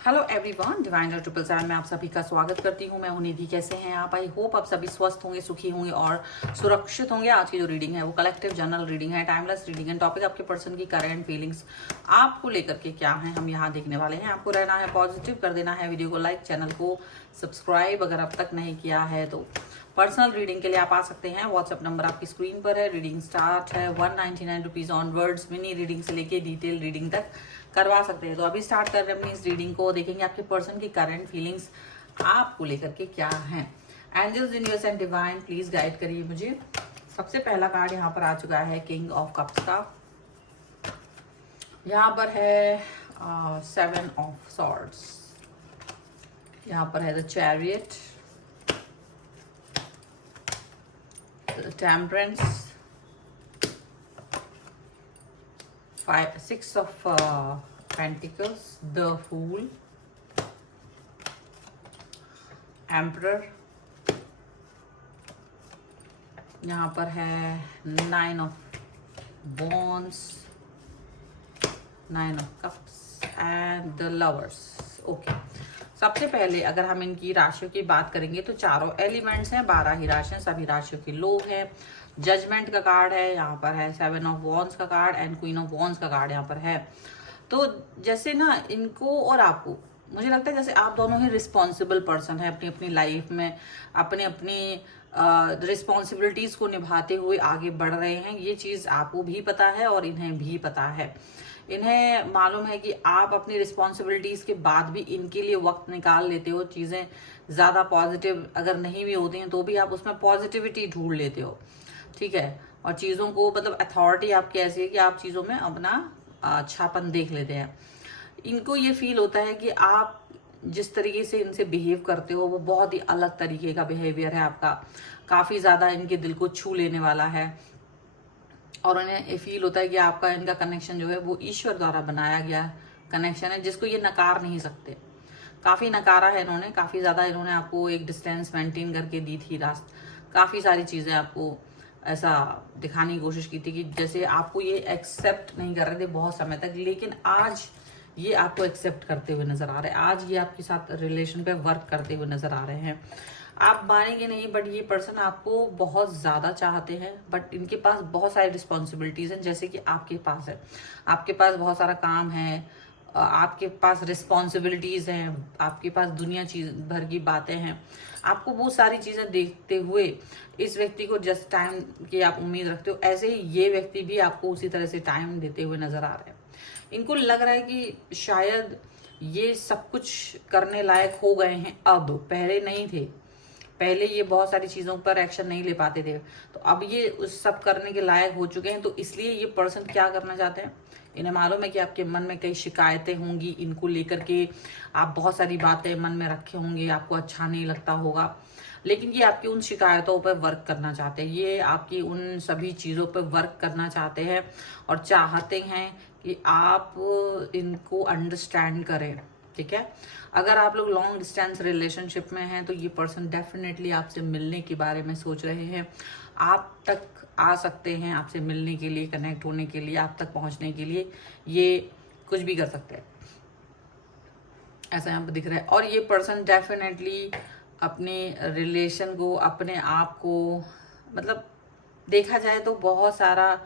Hello everyone, divine triple seven में आप सभी का स्वागत करती हूँ। मैं हूं निधि। कैसे हैं आप? आई होप आप सभी स्वस्थ होंगे, सुखी होंगे और सुरक्षित होंगे। आज की जो रीडिंग है वो कलेक्टिव जनरल रीडिंग है, टाइमलेस रीडिंग है। टॉपिक आपके पर्सन की करंट फीलिंग्स आपको लेकर के क्या है, हम यहाँ देखने वाले हैं। आपको रहना है पॉजिटिव, कर देना है वीडियो को लाइक, चैनल को सब्सक्राइब अगर अब तक नहीं किया है तो। पर्सनल रीडिंग के लिए आप आ सकते हैं। व्हाट्सएप नंबर आपकी स्क्रीन पर है। रीडिंग स्टार्ट है 199 रुपीज ऑनवर्ड्स। मिनी रीडिंग से लेके डिटेल रीडिंग तक करवा सकते हैं। तो अभी स्टार्ट कर रहे हैं अपनी इस रीडिंग को। देखेंगे आपके पर्सन की करंट फीलिंग्स आपको लेकर के क्या है। Angels, universe and divine please guide करिए मुझे। सबसे पहला कार्ड यहाँ पर आ चुका है किंग ऑफ कप्स का। यहाँ पर है 7 ऑफ सॉर्ड्स। यहाँ पर है the chariot, temperance, 6 of pentacles, the fool, emperor. यहाँ पर है 9 of wands, 9 of cups and the lovers. Okay, सबसे पहले अगर हम इनकी राशियों की बात करेंगे तो चारों एलिमेंट्स हैं, 12 ही राशियां, सभी राशियों के लोग हैं। जजमेंट का कार्ड है, यहाँ पर है 7 ऑफ वॉन्ड्स का card and queen of wands का कार्ड यहाँ पर है। तो जैसे ना इनको और आपको, मुझे लगता है जैसे आप दोनों ही रिस्पॉन्सिबल पर्सन है अपनी अपनी लाइफ में, अपनी अपनी रिस्पॉन्सिबिलिटीज को निभाते हुए आगे बढ़ रहे हैं। ये चीज आपको भी पता है और इन्हें भी पता है। इन्हें मालूम है कि आप अपनी रिस्पॉन्सिबिलिटीज के बाद भी इनके लिए वक्त निकाल लेते हो। चीजें ज्यादा पॉजिटिव अगर नहीं भी होती हैं तो भी आप उसमें पॉजिटिविटी ढूंढ लेते हो, ठीक है। और चीजों को मतलब अथॉरिटी आपकी ऐसी है कि आप चीजों में अपना अच्छापन देख लेते हैं। इनको ये फील होता है कि आप जिस तरीके से इनसे बिहेव करते हो वो बहुत ही अलग तरीके का बिहेवियर है आपका, काफी ज्यादा इनके दिल को छू लेने वाला है। और उन्हें ये फील होता है कि आपका इनका कनेक्शन जो है वो ईश्वर द्वारा बनाया गया कनेक्शन है, जिसको ये नकार नहीं सकते। काफी नकारा है इन्होंने, काफी ज्यादा इन्होंने आपको एक डिस्टेंस मेंटेन करके दी थी काफी सारी चीजें आपको ऐसा दिखाने की कोशिश की थी कि जैसे आपको ये एक्सेप्ट नहीं कर रहे थे बहुत समय तक, लेकिन आज ये आपको एक्सेप्ट करते हुए नजर आ रहे हैं। आज ये आपके साथ रिलेशन पे वर्क करते हुए नजर आ रहे हैं। आप मानेंगे नहीं बट ये पर्सन आपको बहुत ज्यादा चाहते हैं, बट इनके पास बहुत सारी रिस्पॉन्सिबिलिटीज हैं जैसे कि आपके पास है। आपके पास बहुत सारा काम है, आपके पास रिस्पॉन्सिबिलिटीज हैं, आपके पास दुनिया चीज भर की बातें हैं। आपको वो सारी चीजें देखते हुए इस व्यक्ति को जस्ट टाइम की आप उम्मीद रखते हो, ऐसे ही ये व्यक्ति भी आपको उसी तरह से टाइम देते हुए नजर आ रहे हैं। इनको लग रहा है कि शायद ये सब कुछ करने लायक हो गए हैं, अब पहले नहीं थे। पहले ये बहुत सारी चीजों पर एक्शन नहीं ले पाते थे, तो अब ये उस सब करने के लायक हो चुके हैं। तो इसलिए ये पर्सन क्या करना चाहते हैं, इन्हें मालूम है कि आपके मन में कई शिकायतें होंगी इनको लेकर के, आप बहुत सारी बातें मन में रखे होंगे, आपको अच्छा नहीं लगता होगा, लेकिन ये आपकी उन शिकायतों पर वर्क करना चाहते हैं। ये आपकी उन सभी चीजों पर वर्क करना चाहते हैं और चाहते हैं कि आप इनको अंडरस्टैंड करें, ठीक है। अगर आप लोग लॉन्ग डिस्टेंस रिलेशनशिप में हैं तो ये पर्सन डेफिनेटली आपसे मिलने के बारे में सोच रहे हैं। आप तक आ सकते हैं, आपसे मिलने के लिए, कनेक्ट होने के लिए, आप तक पहुंचने के लिए ये कुछ भी कर सकते हैं, ऐसा यहाँ पर दिख रहा है। और ये पर्सन डेफिनेटली अपने रिलेशन को, अपने आप को, मतलब देखा जाए तो बहुत सारा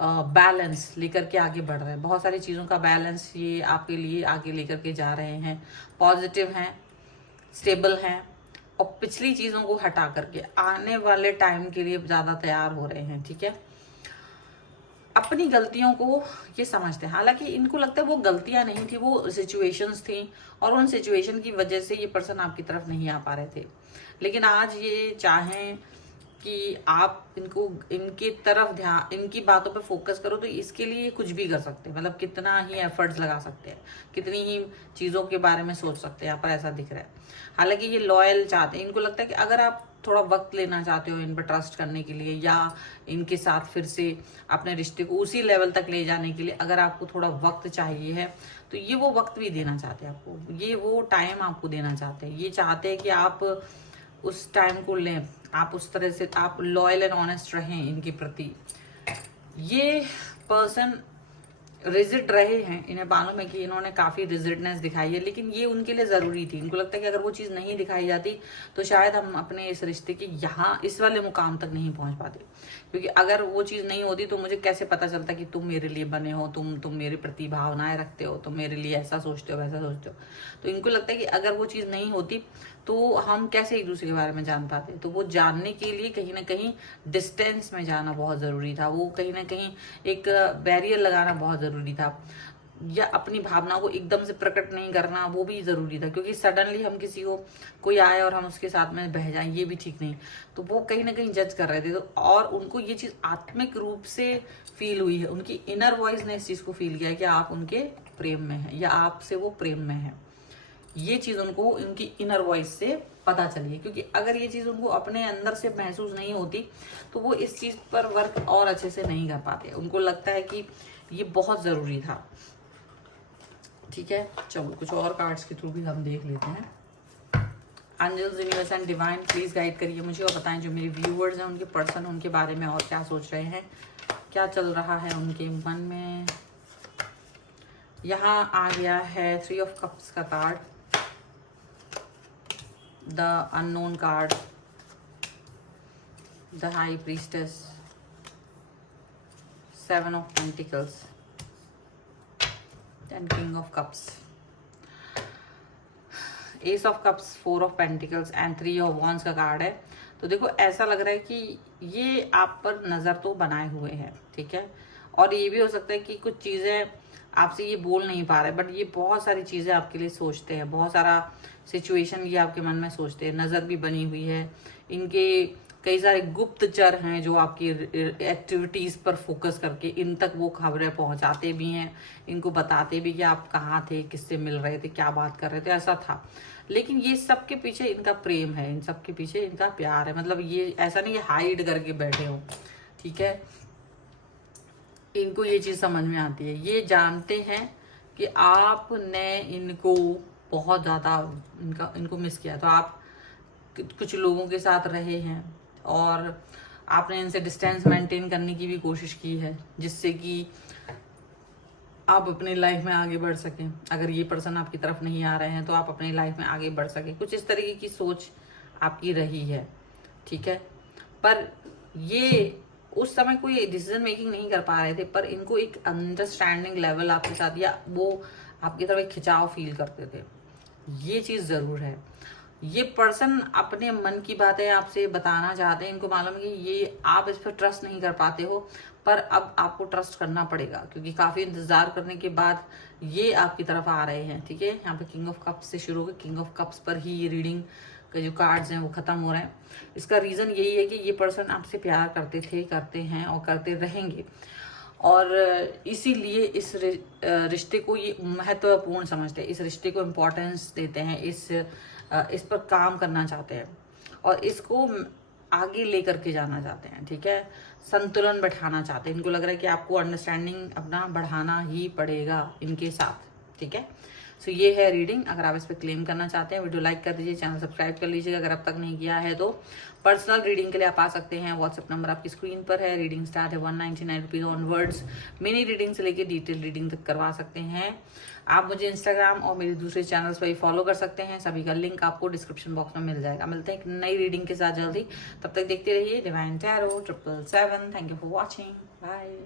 बैलेंस लेकर के आगे बढ़ रहे हैं। बहुत सारी चीज़ों का बैलेंस ये आपके लिए आगे लेकर के जा रहे हैं। पॉजिटिव हैं, स्टेबल हैं और पिछली चीज़ों को हटा करके आने वाले टाइम के लिए ज़्यादा तैयार हो रहे हैं, ठीक है। अपनी गलतियों को ये समझते हैं, हालांकि इनको लगता है वो गलतियां नहीं थी, वो सिचुएशंस थी और उन सिचुएशन की वजह से ये पर्सन आपकी तरफ नहीं आ पा रहे थे। लेकिन आज ये चाहें कि आप इनको, इनकी तरफ ध्यान, इनकी बातों पे फोकस करो, तो इसके लिए कुछ भी कर सकते हैं। मतलब कितना ही एफर्ट्स लगा सकते हैं, कितनी ही चीज़ों के बारे में सोच सकते हैं, यहाँ पर ऐसा दिख रहा है। हालांकि ये लॉयल चाहते हैं, इनको लगता है कि अगर आप थोड़ा वक्त लेना चाहते हो इन पर ट्रस्ट करने के लिए, या इनके साथ फिर से अपने रिश्ते को उसी लेवल तक ले जाने के लिए अगर आपको थोड़ा वक्त चाहिए है, तो ये वो वक्त भी देना चाहते हैं आपको, ये वो टाइम आपको देना चाहते हैं। ये चाहते हैं कि आप उस टाइम को लें, आप उस तरह से आप लॉयल एंड ऑनेस्ट रहें इनके प्रति। ये पर्सन रिजिड रहे हैं, इन्हें मालूम है कि इन्होंने काफी रिजिडनेस दिखाई है, लेकिन ये उनके लिए जरूरी थी। इनको लगता है कि अगर वो चीज नहीं दिखाई जाती तो शायद हम अपने इस रिश्ते के यहाँ इस वाले मुकाम तक नहीं पहुंच पाते, क्योंकि अगर वो चीज नहीं होती तो मुझे कैसे पता चलता कि तुम मेरे लिए बने हो, तुम मेरे प्रति भावनाएं रखते हो, तुम मेरे लिए ऐसा सोचते हो वैसा सोचते हो। तो इनको लगता है कि अगर वो चीज नहीं होती तो हम कैसे एक दूसरे के बारे में जान पाते। तो वो जानने के लिए कहीं ना कहीं डिस्टेंस में जाना बहुत जरूरी था, वो कहीं ना कहीं एक बैरियर लगाना बहुत जरूरी था, या अपनी भावना को एकदम से प्रकट नहीं करना वो भी जरूरी था, क्योंकि सडनली हम किसी को कोई आए और हम उसके साथ में बह जाएं ये भी ठीक नहीं। तो वो कहीं ना कहीं जज कर रहे थे, तो और उनको ये चीज आत्मिक रूप से फील हुई है, उनकी इनर वॉइस ने इस चीज को फील किया है कि आप उनके प्रेम में हैं या आपसे वो प्रेम में है। ये चीज उनको इनकी इनर वॉइस से पता चली है, क्योंकि अगर ये चीज उनको अपने अंदर से महसूस नहीं होती तो वो इस चीज पर वर्क और अच्छे से नहीं कर पाते। उनको लगता है कि ये बहुत जरूरी था। ठीक है, चलो कुछ और कार्ड्स के थ्रू भी हम देख लेते हैं। Angels, universe and divine please guide करिए मुझे और बताएं जो मेरे व्यूअर्स हैं उनके पर्सन उनके बारे में और क्या सोच रहे हैं, क्या चल रहा है उनके मन में। यहाँ आ गया है 3 ऑफ कप्स का card, the unknown card, the high priestess, 7 of pentacles and king of cups, S of cups, 4 of pentacles and 3 of wands का कार्ड है। तो देखो ऐसा लग रहा है कि ये आप पर नजर तो बनाए हुए हैं, ठीक है, और ये भी हो सकता है कि कुछ चीजें आपसे ये बोल नहीं पा रहे, बट ये बहुत सारी चीजें आपके लिए सोचते हैं, बहुत सारा सिचुएशन ये आपके मन में सोचते हैं, नजर भी बनी हुई है। इनके कई सारे गुप्तचर हैं जो आपकी एक्टिविटीज पर फोकस करके इन तक वो खबरें पहुंचाते भी हैं, इनको बताते भी कि आप कहाँ थे, किससे मिल रहे थे, क्या बात कर रहे थे, ऐसा था। लेकिन ये सब के पीछे इनका प्रेम है, इन सब के पीछे इनका प्यार है, मतलब ये ऐसा नहीं हाइड करके बैठे हो, ठीक है। इनको ये चीज समझ में आती है, ये जानते हैं कि आपने इनको बहुत ज्यादा इनको मिस किया, तो आप कुछ लोगों के साथ रहे हैं और आपने इनसे डिस्टेंस मेंटेन करने की भी कोशिश की है, जिससे कि आप अपनी लाइफ में आगे बढ़ सकें। अगर ये पर्सन आपकी तरफ नहीं आ रहे हैं तो आप अपनी लाइफ में आगे बढ़ सकें, कुछ इस तरीके की सोच आपकी रही है, ठीक है। पर ये उस समय कोई डिसीजन मेकिंग नहीं कर पा रहे थे, पर इनको एक अंडरस्टैंडिंग लेवल आपके साथ, या वो आपकी तरफ एक खिंचाव फील करते थे, ये चीज जरूर है। ये पर्सन अपने मन की बातें आपसे बताना चाहते हैं, इनको मालूम है कि ये आप इस पर ट्रस्ट नहीं कर पाते हो, पर अब आपको ट्रस्ट करना पड़ेगा, क्योंकि काफी इंतजार करने के बाद ये आपकी तरफ आ रहे हैं, ठीक है। यहाँ पे किंग ऑफ कप्स से शुरू होकर किंग ऑफ कप्स पर ही ये रीडिंग के जो कार्ड्स हैं वो खत्म हो रहे हैं। इसका रीजन यही है कि ये पर्सन आपसे प्यार करते थे, करते हैं और करते रहेंगे, और इसीलिए इस रिश्ते को ये महत्वपूर्ण समझते हैं, इस रिश्ते को इम्पोर्टेंस देते हैं, इस पर काम करना चाहते हैं और इसको आगे लेकर के जाना चाहते हैं, ठीक है। संतुलन बैठाना चाहते हैं, इनको लग रहा है कि आपको अंडरस्टैंडिंग अपना बढ़ाना ही पड़ेगा इनके साथ, ठीक है। सो ये है रीडिंग। अगर आप इस पर क्लेम करना चाहते हैं वीडियो लाइक कर दीजिए, चैनल सब्सक्राइब कर लीजिएगा अगर अब तक नहीं किया है तो। पर्सनल रीडिंग के लिए आप आ सकते हैं, व्हाट्सएप नंबर आपकी स्क्रीन पर है। रीडिंग स्टार्ट है 199 रुपीज़ ऑनवर्ड्स। मिनी रीडिंग से लेके डिटेल रीडिंग तक करवा सकते हैं। आप मुझे इंस्टाग्राम और मेरे दूसरे चैनल्स पर ही फॉलो कर सकते हैं, सभी का लिंक आपको डिस्क्रिप्शन बॉक्स में मिल जाएगा। मिलते हैं एक नई रीडिंग के साथ जल्दी, तब तक देखते रहिए divine tarot 777। Thank you for watching, bye.